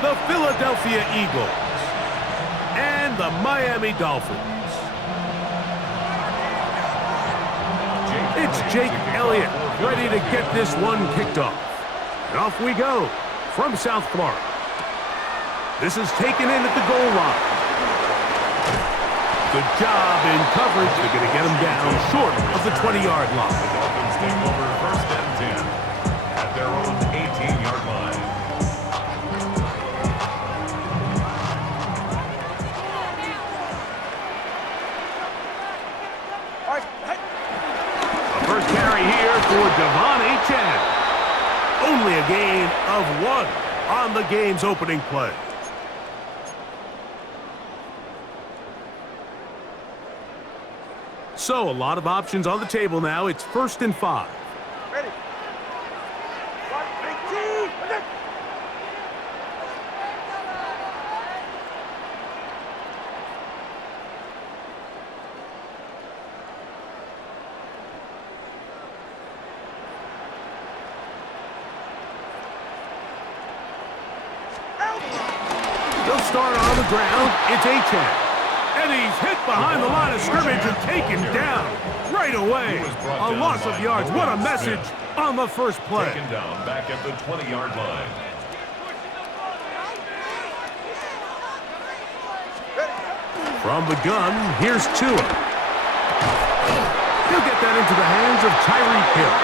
the Philadelphia Eagles and the Miami Dolphins. It's Jake Elliott ready to get this one kicked off. And off we go from South Florida. This is taken in at the goal line. Good job in coverage. They're going to get him down short of the 20-yard line. The Dolphins take over first and 10 at their own 18-yard line. A first carry here for Devon Achane. Only a gain of 1 on the game's opening play. So, a lot of options on the table now. It's 1st and 5. Ready. 1, 18. They'll start on the ground. It's Achane. And he's hit behind the line of scrimmage and taken down right away. A loss of yards. What a message on the first play. Taken down back at the 20-yard line. From the gun, here's Tua. He'll get that into the hands of Tyreek Hill.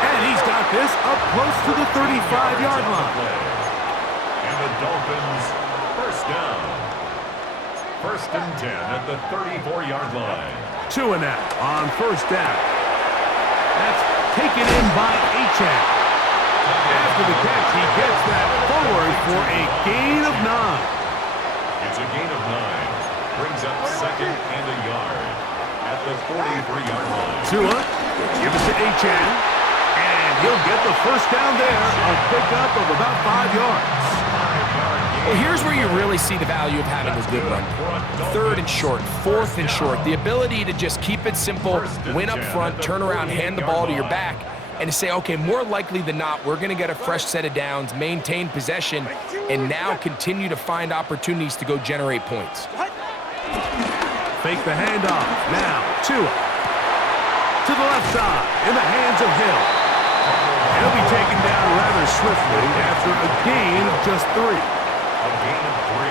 And he's got this up close to the 35-yard line. And the Dolphins first down. 1st and 10 at the 34-yard line. Tua now on first down. That's taken in by Achane. After the catch, he gets that forward for a gain of 9. It's a gain of 9. Brings up 2nd and a yard at the 43-yard line. Tua will give it to Achane. And he'll get the first down there. A pickup of about 5 yards. Well, here's where you really see the value of having a good run. 3rd and short, 4th and short. The ability to just keep it simple, win up front, turn around, hand the ball to your back, and to say, okay, more likely than not, we're going to get a fresh set of downs, maintain possession, and now continue to find opportunities to go generate points. Fake the handoff. Now, Tua. To the left side, in the hands of Hill. He'll be taken down rather swiftly after a gain of just 3. A gain of 3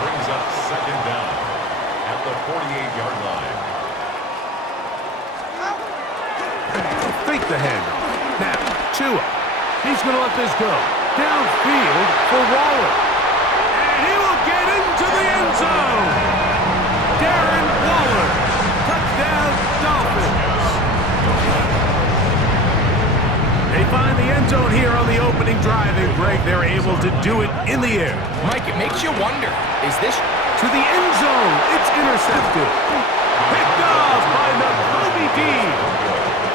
brings up 2nd down at the 48-yard line. Fake the handoff. Now, Tua. He's going to let this go. Downfield for Waller. And he will get into the end zone. Darren Waller. Touchdown, Dolphins. They find the end zone here on the opening drive, and Greg, they're able to do it in the air. Mike, it makes you wonder, is this to the end zone? It's intercepted. Picked off by Nakobe Dean.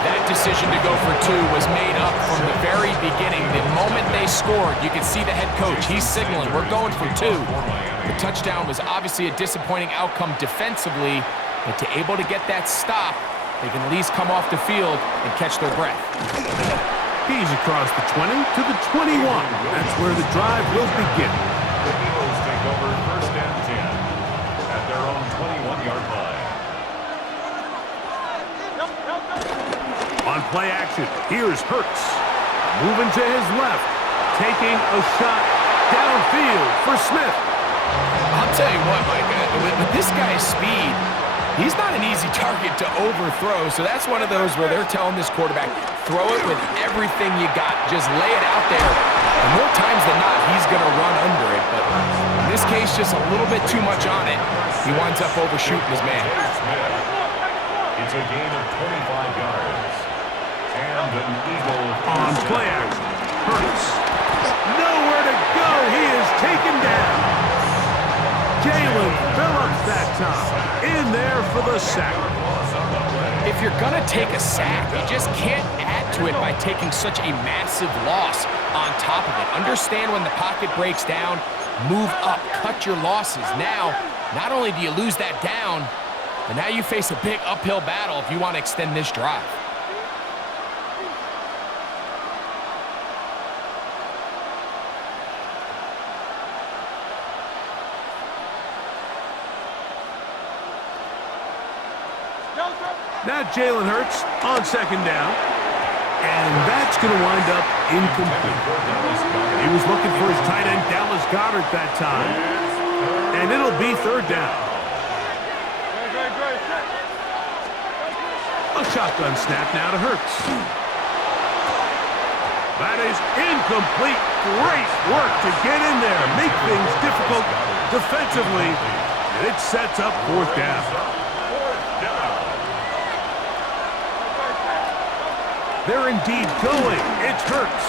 That decision to go for 2 was made up from the very beginning. The moment they scored, you could see the head coach. He's signaling, we're going for 2. The touchdown was obviously a disappointing outcome defensively, but to able to get that stop, they can at least come off the field and catch their breath. He's across the 20 to the 21. That's where the drive will begin. The Eagles take over 1st and 10 at their own 21-yard line. On play action, here's Hurts. Moving to his left. Taking a shot downfield for Smith. I'll tell you what, Mike, with this guy's speed, he's not an easy target to overthrow, so that's one of those where they're telling this quarterback, throw it with everything you got. Just lay it out there. And more times than not, he's going to run under it. But in this case, just a little bit too much on it. He winds up overshooting his man. It's a gain of 25 yards. And an Eagle on play action. Hurts. Nowhere to go. He is taken down. Jalen Phillips that time. In there for the sack. If you're going to take a sack, you just can't add to it by taking such a massive loss on top of it. Understand when the pocket breaks down, move up, cut your losses. Now, not only do you lose that down, but now you face a big uphill battle if you want to extend this drive. Now Jalen Hurts on second down. And that's going to wind up incomplete. He was looking for his tight end, Dallas Goedert, that time. And it'll be third down. A shotgun snap now to Hurts. That is incomplete. Great work to get in there, make things difficult defensively, and it sets up fourth down. They're indeed going. It's Hurts.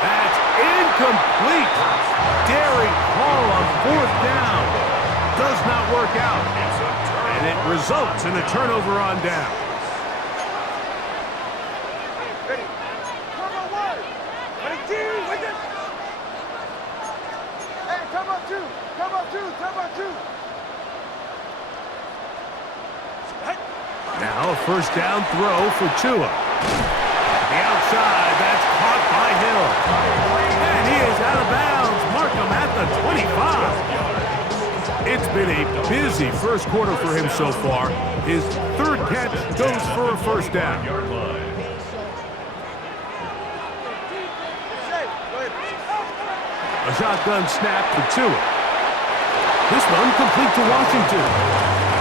That's incomplete. Daring call on fourth down. Does not work out. And it results in a turnover on down. Now a first down throw for Tua. The outside, that's caught by Hill. And he is out of bounds. Mark him at the 25. It's been a busy first quarter for him so far. His third catch goes for a first down. A shotgun snap for Tua. This one complete to Washington.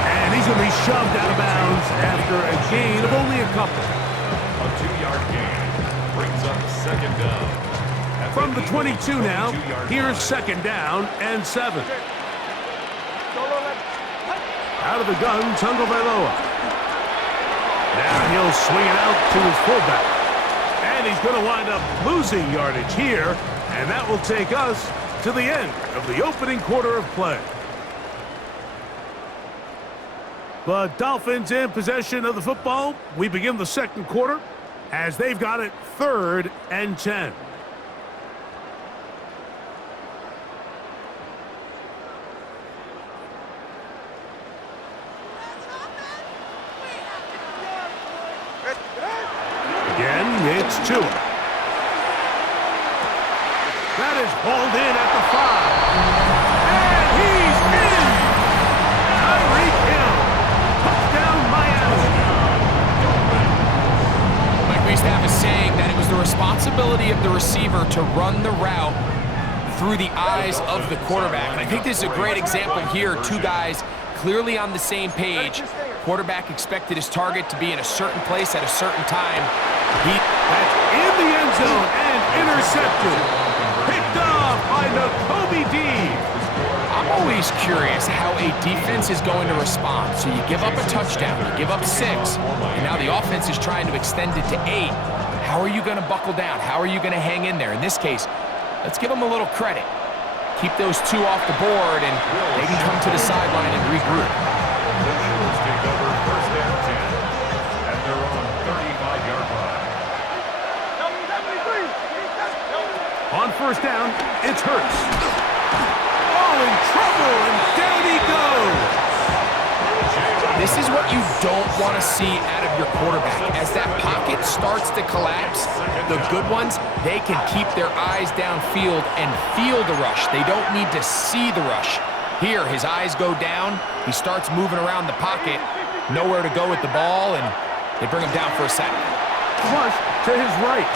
And he's going to be shoved out of bounds after a gain of only a couple. A 2-yard gain brings up second down. From the 22 now, here's second down and 7. Out of the gun, Turndaballover. Now he'll swing it out to his fullback. And he's going to wind up losing yardage here. And that will take us to the end of the opening quarter of play. The Dolphins in possession of the football. We begin the second quarter as they've got it 3rd and 10. Again, it's Tua. That is hauled in at the 5. And he's in. Tyreek Hill. Touchdown, Miami. Like we used to have a saying that it was the responsibility of the receiver to run the route through the eyes of the quarterback. And I think this is a great example here. Two guys clearly on the same page. Quarterback expected his target to be in a certain place at a certain time. That's in the end zone and intercepted. Picked off by Nakobe Dean. I'm always curious how a defense is going to respond. So you give up a touchdown, you give up 6, and now the offense is trying to extend it to 8. How are you going to buckle down? How are you going to hang in there? In this case, let's give them a little credit. Keep those 2 off the board, and they can come to the sideline and regroup. Take over 1st and 10 at their own 35-yard line. On first down, it's Hurts. Oh, in trouble, and down he goes. This is what you don't want to see out of your quarterback. As that pocket starts to collapse, the good ones, they can keep their eyes downfield and feel the rush. They don't need to see the rush. Here, his eyes go down. He starts moving around the pocket. Nowhere to go with the ball, and they bring him down for a sack. Flush to his right.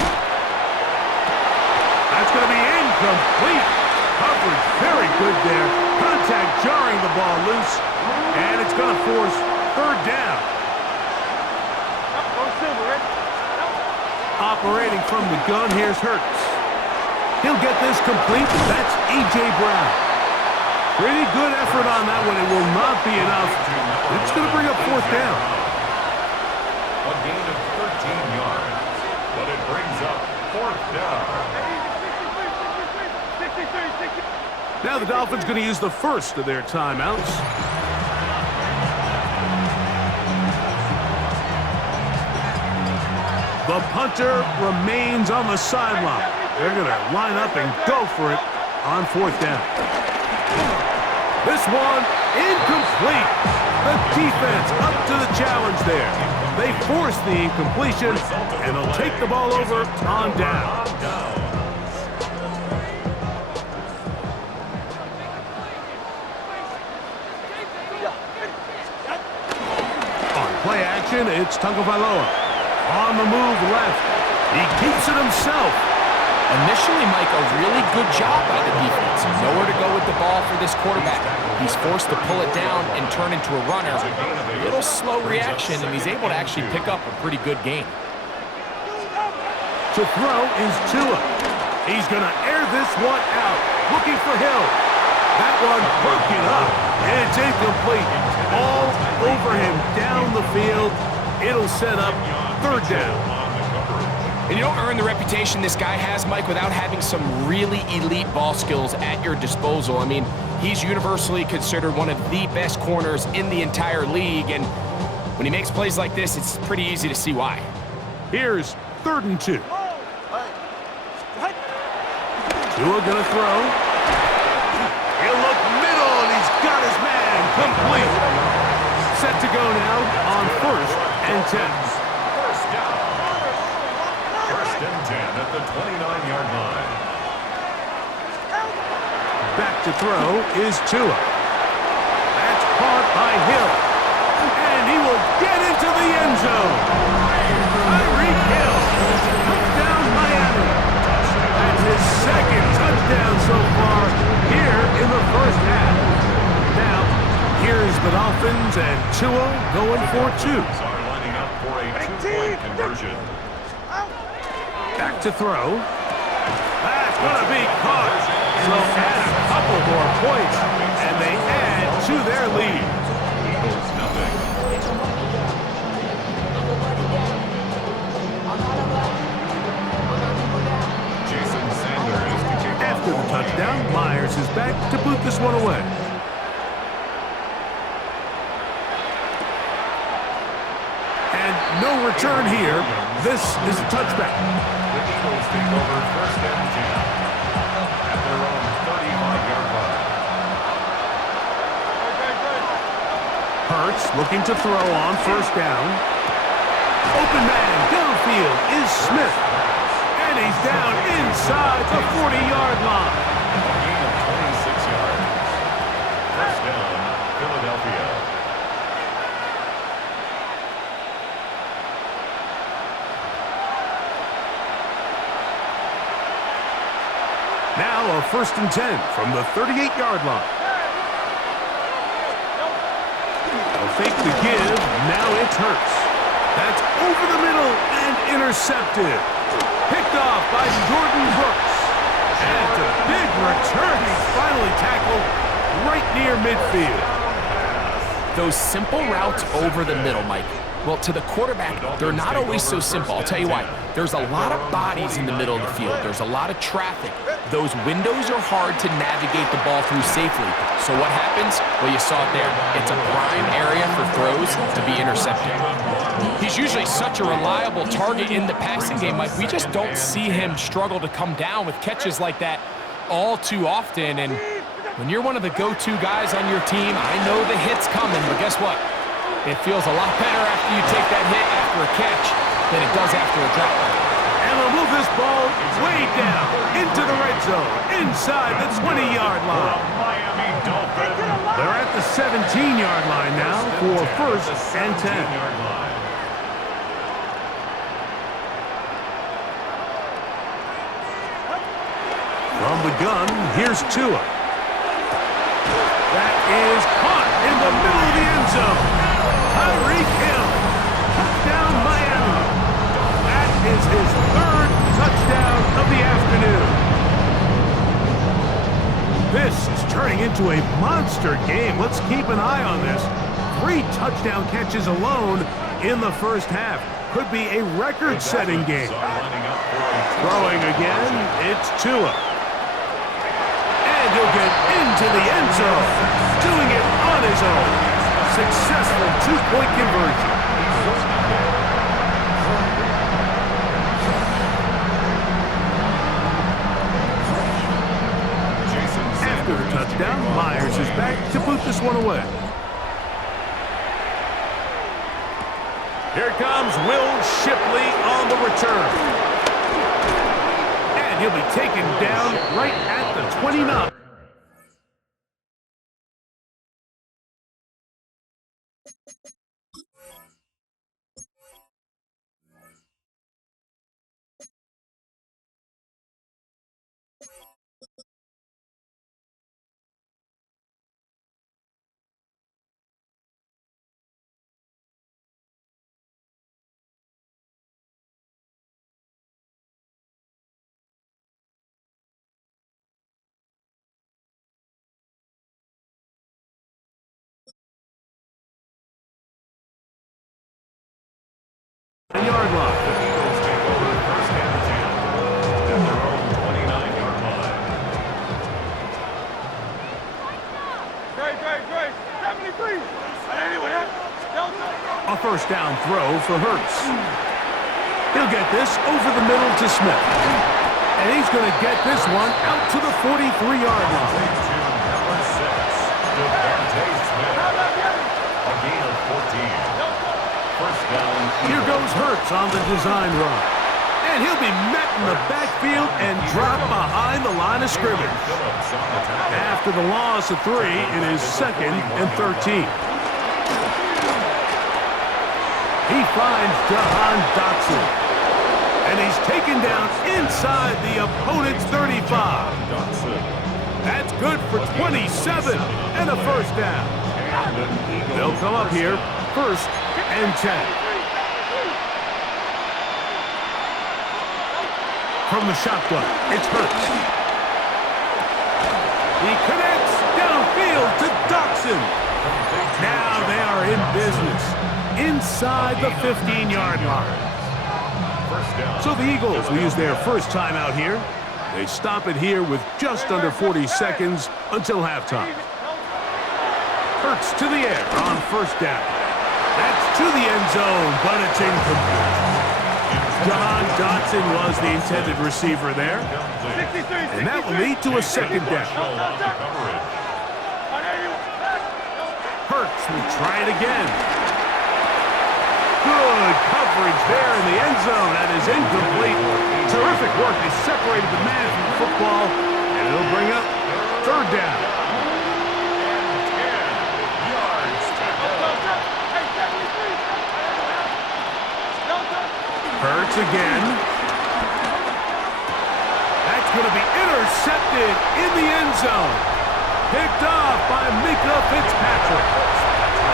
That's going to be incomplete. Coverage very good there. Contact jarring the ball loose, and it's going to force third down. Operating from the gun, here's Hurts. He'll get this complete. That's A.J. Brown. Pretty good effort on that one. It will not be enough. It's going to bring up fourth down. A gain of 13 yards, but it brings up fourth down. Now the Dolphins going to use the first of their timeouts. The punter remains on the sideline. They're going to line up and go for it on fourth down. This one, incomplete. The defense up to the challenge there. They force the incompletion, and they'll take the ball over on down. formation, it's Turndaballover. On the move left. He keeps it himself. Initially, Mike, a really good job by the defense. Nowhere to go with the ball for this quarterback. He's forced to pull it down and turn into a runner. A little slow reaction, and he's able to actually pick up a pretty good gain. To throw is Tua. He's going to air this one out. Looking for Hill. That one broken up. It's incomplete. All over him down the field. It'll set up third down. And you don't earn the reputation this guy has, Mike, without having some really elite ball skills at your disposal. I mean, he's universally considered one of the best corners in the entire league, and when he makes plays like this, it's pretty easy to see why. Here's 3rd and 2. Tua gonna throw. He'll look middle, and he's got his man complete. Set to go now on 1st and 10. First down. 1st and 10 at the 29-yard line. Back to throw is Tua. That's caught by Hill. And he will get into the end zone. Tyreek Hill. Touchdown Miami. That's his 2nd touchdown so far here in the first half. Now, here's the Dolphins and Tua going for 2. Are lining up for a 2-point conversion. Back to throw. That's going to be caught. So add a couple more points, and they add to their lead. Eagles nothing. Jason Sanders to kick off. After the touchdown, Myers is back to boot this one away. And no return here. This is a touchback. The Eagles take over 1st and 10 at their own 35-yard line. Hurts looking to throw on 1st down. Open man downfield is Smith. And he's down inside the 40-yard line. A gain of 26 yards. 1st down, Philadelphia. Now a 1st and 10 from the 38-yard line. They'll fake the give. Now it's Hurts. That's over the middle and intercepted. Picked off by Jordan Brooks. And it's a big return. He's finally tackled right near midfield. Those simple routes over the middle, Mike. Well, to the quarterback, they're not always so simple. I'll tell you why. There's a lot of bodies in the middle of the field. There's a lot of traffic. Those windows are hard to navigate the ball through safely. So what happens? Well, you saw it there. It's a prime area for throws to be intercepted. He's usually such a reliable target in the passing game, Mike. We just don't see him struggle to come down with catches like that all too often. And when you're one of the go-to guys on your team, I know the hit's coming, but guess what? It feels a lot better after you take that hit after a catch than it does after a drop. And they'll move this ball way down into the red zone, inside the 20-yard line. Miami Dolphins. They're at the 17-yard line now for 1st and 10. From the gun, here's Tua. That is caught in the middle of the end zone. Tyreek Hill. Touchdown Miami. That is his 3rd touchdown of the afternoon. This is turning into a monster game. Let's keep an eye on this. 3 touchdown catches alone in the first half. Could be a record-setting game. Throwing again, it's Tua. And he'll get into the end zone. Doing it on his own. Successful 2-point conversion. After the touchdown, Myers is back to boot this one away. Here comes Will Shipley on the return. And he'll be taken down right at the 29. A first down throw for Hurts. He'll get this over the middle to Smith. And he's going to get this one out to the 43-yard line. A gain of 14. First down. Here goes Hurts on the design run. And he'll be met in the backfield and dropped behind the line of scrimmage. After the loss of 3, it is 2nd and 13. He finds Jahan Dotson. And he's taken down inside the opponent's 35. That's good for 27 and a first down. They'll come up here, 1st and 10. From the shotgun, it's Hurts. He connects downfield to Dotson. Now they are in business inside the 15-yard line. So the Eagles will use their first time out here. They stop it here with just under 40 seconds until halftime. Hurts to the air on first down. That's to the end zone, but it's incomplete. Jahan Dotson was the intended receiver there. And that will lead to a second down. Hurts will try it again. Good coverage there in the end zone. That is incomplete. Terrific work. They separated the man from the football, and it'll bring up 3rd down. Hurts again. That's going to be intercepted in the end zone. Picked off by Mika Fitzpatrick.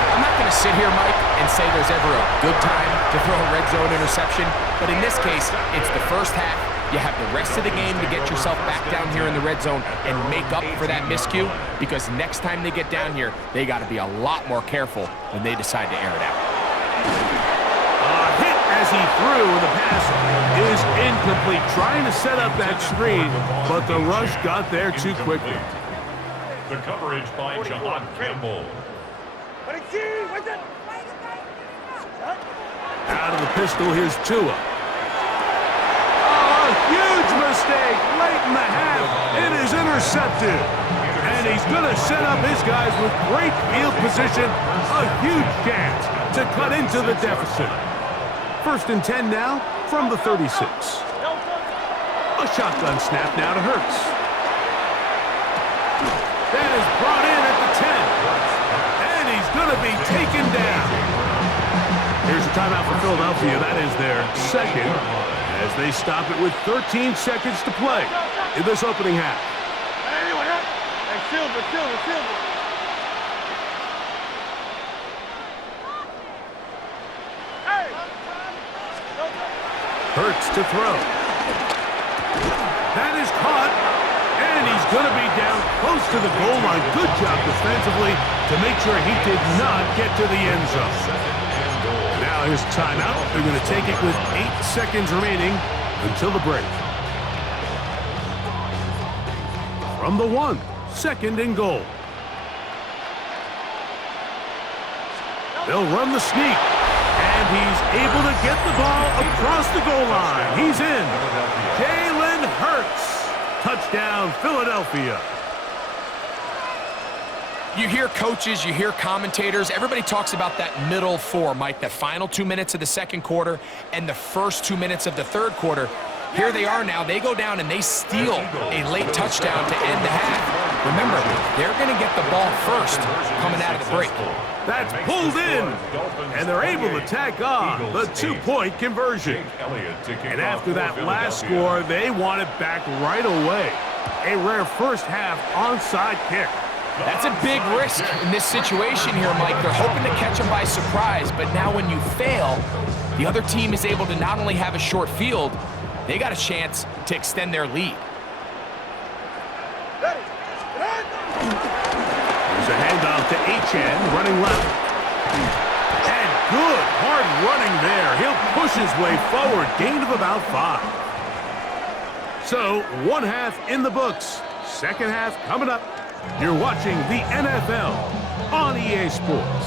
I'm not going to sit here, Mike, and say there's ever a good time to throw a red zone interception, but in this case, it's the first half. You have the rest of the game to get yourself back down here in the red zone and make up for that miscue, because next time they get down here, they got to be a lot more careful when they decide to air it out. Hit as he threw, the pass is incomplete. Trying to set up that screen, but the rush got there too quickly. The coverage by Jahan Campbell. Out of the pistol, here's Tua. Oh, a huge mistake late in the half. It is intercepted. And he's going to set up his guys with great field position. A huge chance to cut into the deficit. 1st and 10 now from the 36. A shotgun snap now to Hurts. That is brought in at the 10. And he's going to be taken down. Here's a timeout for Philadelphia. That is their 2nd as they stop it with 13 seconds to play in this opening half. Hurts to throw. That is caught, and he's going to be down close to the goal line. Good job defensively to make sure he did not get to the end zone. Now here's a timeout. They're going to take it with 8 seconds remaining until the break. From the 1, 2nd and goal. They'll run the sneak. And he's able to get the ball across the goal line. He's in. Jalen Hurts. Touchdown, Philadelphia. You hear coaches, you hear commentators, everybody talks about that middle 4, Mike, the final 2 minutes of the 2nd quarter and the first 2 minutes of the 3rd quarter. Here they are now. They go down and they steal a late touchdown to end the half. Remember, they're going to get the ball first coming out of the break. That's pulled in, and they're able to tack on the 2-point conversion. And after that last score, they want it back right away. A rare first half onside kick. That's a big risk in this situation here, Mike. They're hoping to catch them by surprise, but now when you fail, the other team is able to not only have a short field, they got a chance to extend their lead. There's a handoff to HN, running left. And good, hard running there. He'll push his way forward, gain of about 5. So, 1 half in the books. 2nd half coming up. You're watching the NFL on EA Sports.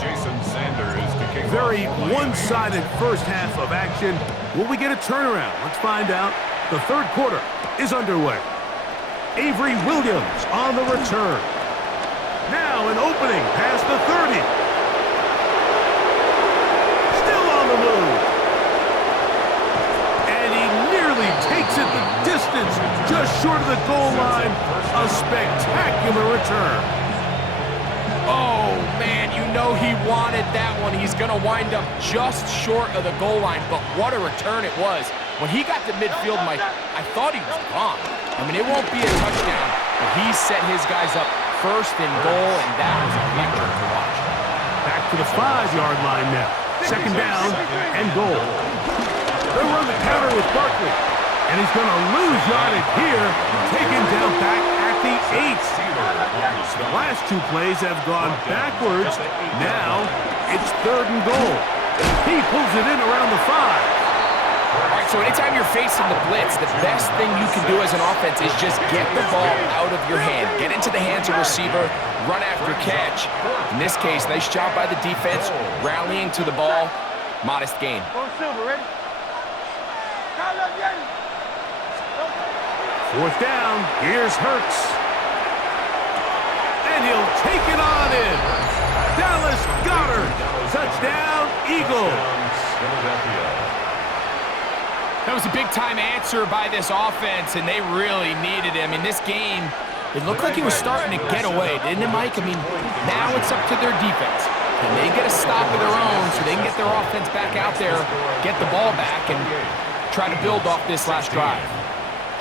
Jason Sanders to kick Very off. one-sided first half of action. Will we get a turnaround? Let's find out. The third quarter is underway. Avery Williams on the return. Now an opening past the 30. Still on the move. And he nearly takes it the distance, just short of the goal line. A spectacular return. Oh, man, you know he wanted that one. He's going to wind up just short of the goal line, but what a return it was. When he got to midfield, Mike, I thought he was gone. I mean, it won't be a touchdown, but he set his guys up first and goal, and that was electric to watch. Back to the 5-yard line now. Second down and goal. They'll run the counter with Barkley, and he's going to lose yardage here, taken down back at the 8. The last two plays have gone backwards. Now it's third and goal. He pulls it in around the 5. All right, so anytime you're facing the blitz, the best thing you can do as an offense is just get the ball out of your hand. Get into the hands of receiver, run after catch. In this case, nice job by the defense, rallying to the ball. Modest gain. Fourth down. Here's Hurts. And he'll take it on in. Dallas Goedert. Touchdown, Eagles. That was a big-time answer by this offense, and they really needed him. In this game, it looked like he was starting to get away, didn't it, Mike? I mean, now it's up to their defense. Can they get a stop of their own so they can get their offense back out there, get the ball back, and try to build off this last drive?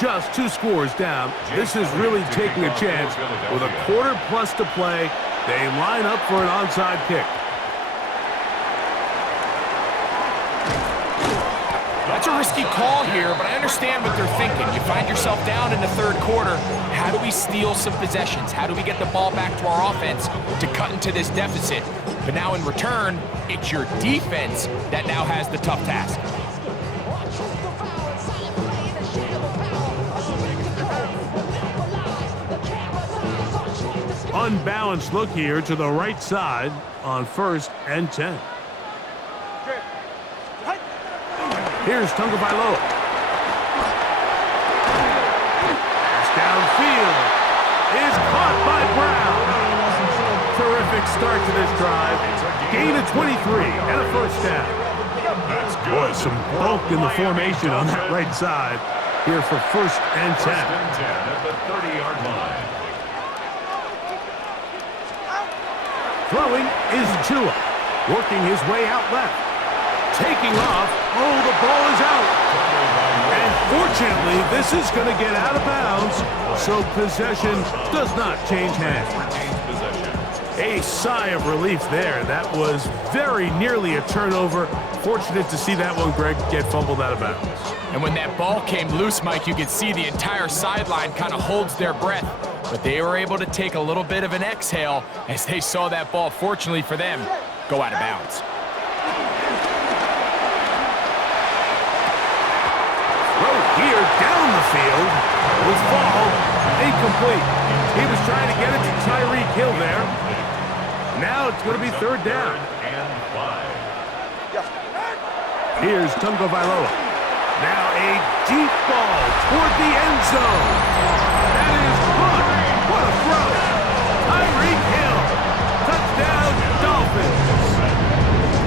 Just 2 scores down. This is really taking a chance. With a quarter plus to play, they line up for an onside kick. That's a risky call here, but I understand what they're thinking. You find yourself down in the third quarter. How do we steal some possessions? How do we get the ball back to our offense to cut into this deficit? But now in return, it's your defense that now has the tough task. Unbalanced look here to the right side on 1st and 10. Here's Turndaballover. Pass downfield is caught by Brown. Terrific start to this drive. Gain of 23 and a first down. Boy, some bulk in the formation on that right side here for 1st and 10. First and 10 at the 30-yard line. Throwing is Tua, working his way out left. Taking off. Oh, the ball is out. And fortunately, this is going to get out of bounds, so possession does not change hands. A sigh of relief there. That was very nearly a turnover. Fortunate to see that one, Greg, get fumbled out of bounds. And when that ball came loose, Mike, you could see the entire sideline kind of holds their breath. But they were able to take a little bit of an exhale as they saw that ball, fortunately for them, go out of bounds. Here down the field was ball incomplete. He was trying to get it to Tyreek Hill there. Now it's going to be third down. Here's Turndaballover. Now a deep ball toward the end zone. That is caught. What a throw. Tyreek Hill. Touchdown Dolphins.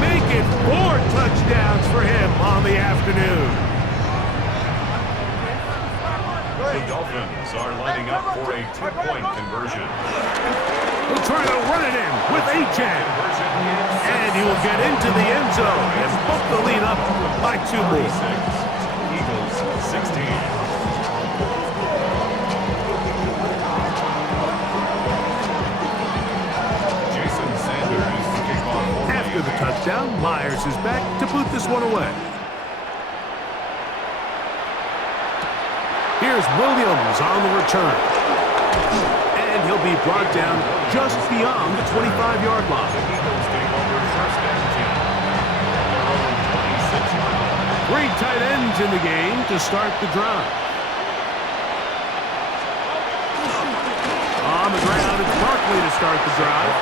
Make it 4 touchdowns for him on the afternoon. The Dolphins are lining up for a 2-point conversion. He'll try to run it in with Achane. And he will get into the end zone and bump the lead up by 2 more. Eagles 16. Jason Sanders to kick off. After the touchdown, Myers is back to boot this one away. Here's Williams on the return. And he'll be brought down just beyond the 25-yard line. Eagles take over 1st and 10. 3 tight ends in the game to start the drive. On the ground. It's Barkley to start the drive.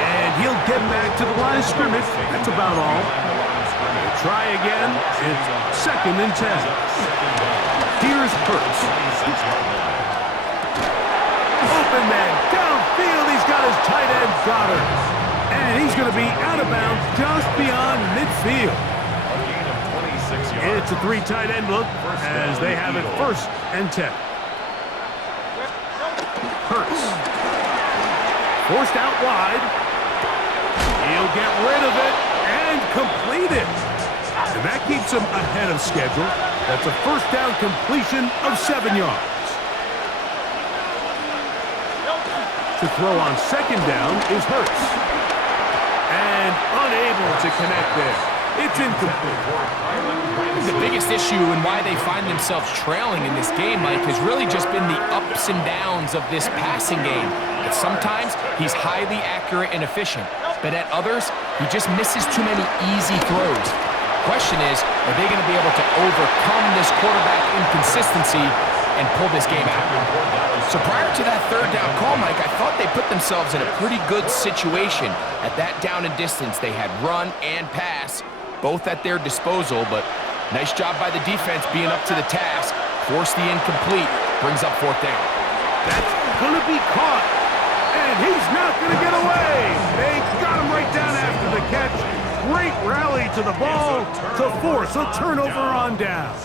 And he'll get back to the line of scrimmage. That's about all. We'll try again. It's 2nd and 10. Here's Hurts. Open man, downfield. He's got his tight end, Goddard. And he's going to be out of bounds just beyond midfield. It's a 3 tight end look as they have it 1st and 10. Hurts. Forced out wide. He'll get rid of it and complete it. And that keeps him ahead of schedule. That's a 1st down completion of 7 yards. To throw on 2nd down is Hurts. And unable to connect there. It's incomplete. The biggest issue and why they find themselves trailing in this game, Mike, has really just been the ups and downs of this passing game. At sometimes, he's highly accurate and efficient, but at others, he just misses too many easy throws. Question is, are they going to be able to overcome this quarterback inconsistency and pull this game out? So prior to that 3rd down call, Mike, I thought they put themselves in a pretty good situation. At that down and distance, they had run and pass, both at their disposal, but nice job by the defense being up to the task. Force the incomplete, brings up 4th down. That's going to be caught, and he's not going to get away. They got him right down after the catch. Great rally to the ball to force a turnover on down.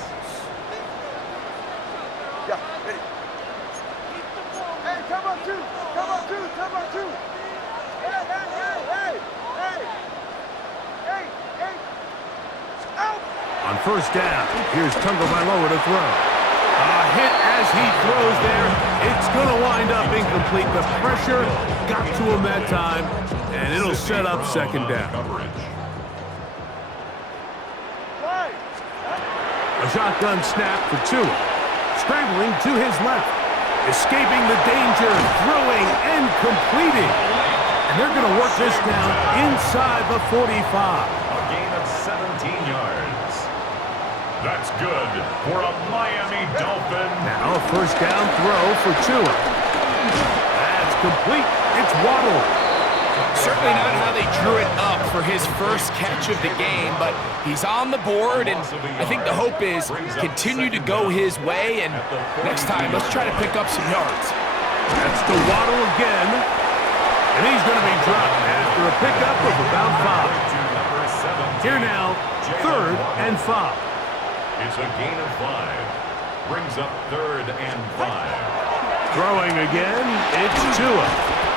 Hey, come on, 2. Come on, 2. Come on, 2. Hey. Out. On 1st down, here's Turndaballover to throw. A hit as he throws there. It's going to wind up incomplete. The pressure got to him that time, and it'll set up 2nd down. A shotgun snap for Tua. Scrambling to his left. Escaping the danger, throwing and completing. And they're going to work this down inside the 45. A gain of 17 yards. That's good for a Miami Dolphin. Now a 1st down throw for Tua. That's complete. It's Waddle. Certainly not how they drew it up for his first catch of the game, but he's on the board, and I think the hope is continue to go his way, and next time, let's try to pick up some yards. That's to Waddle again, and he's going to be dropped after a pickup of about 5. Here now, 3rd and 5. It's a gain of 5. Brings up 3rd and 5. Throwing again, it's Tua.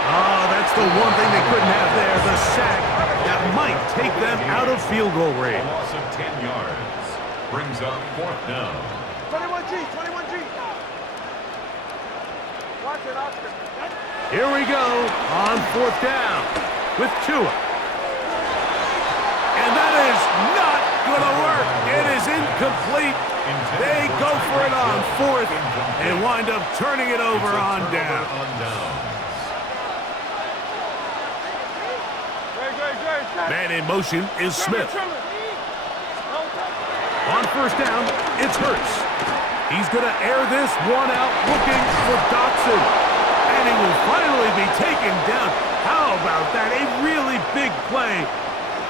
Oh, that's the one thing they couldn't have there, the sack that might take them out of field goal range. A loss of 10 yards. Brings up 4th down. 21G. Watch it, Oscar. Here we go on 4th down with Tua. And that is not going to work. It is incomplete. They go for it on 4th and wind up turning it over on down. Man in motion is Smith. On 1st down, it's Hurts. He's going to air this one out looking for Dotson. And he will finally be taken down. How about that? A really big play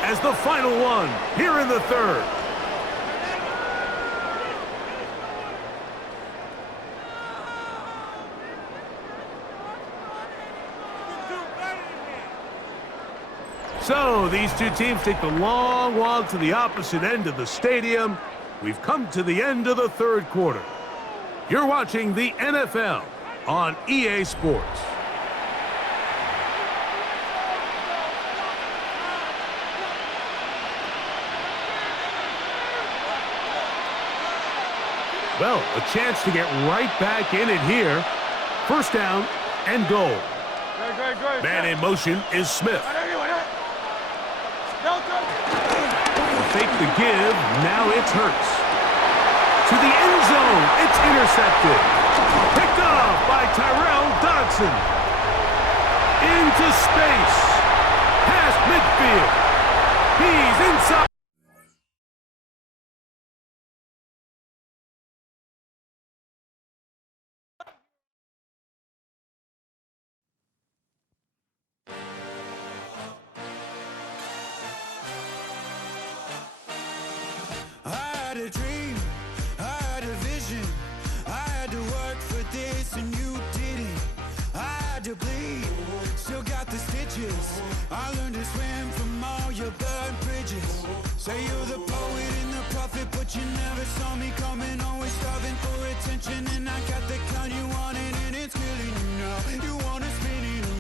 as the final one here in the 3rd. So these two teams take the long walk to the opposite end of the stadium. We've come to the end of the 3rd quarter. You're watching the NFL on EA Sports. Well, a chance to get right back in it here. 1st down and goal. Man in motion is Smith. Fake the give, now it's Hurts. To the end zone, it's intercepted. Picked off by Tyrell Dodson. Into space. Past midfield. He's inside. to bleed, still got the stitches. I learned to swim from all your burned bridges. Say you're the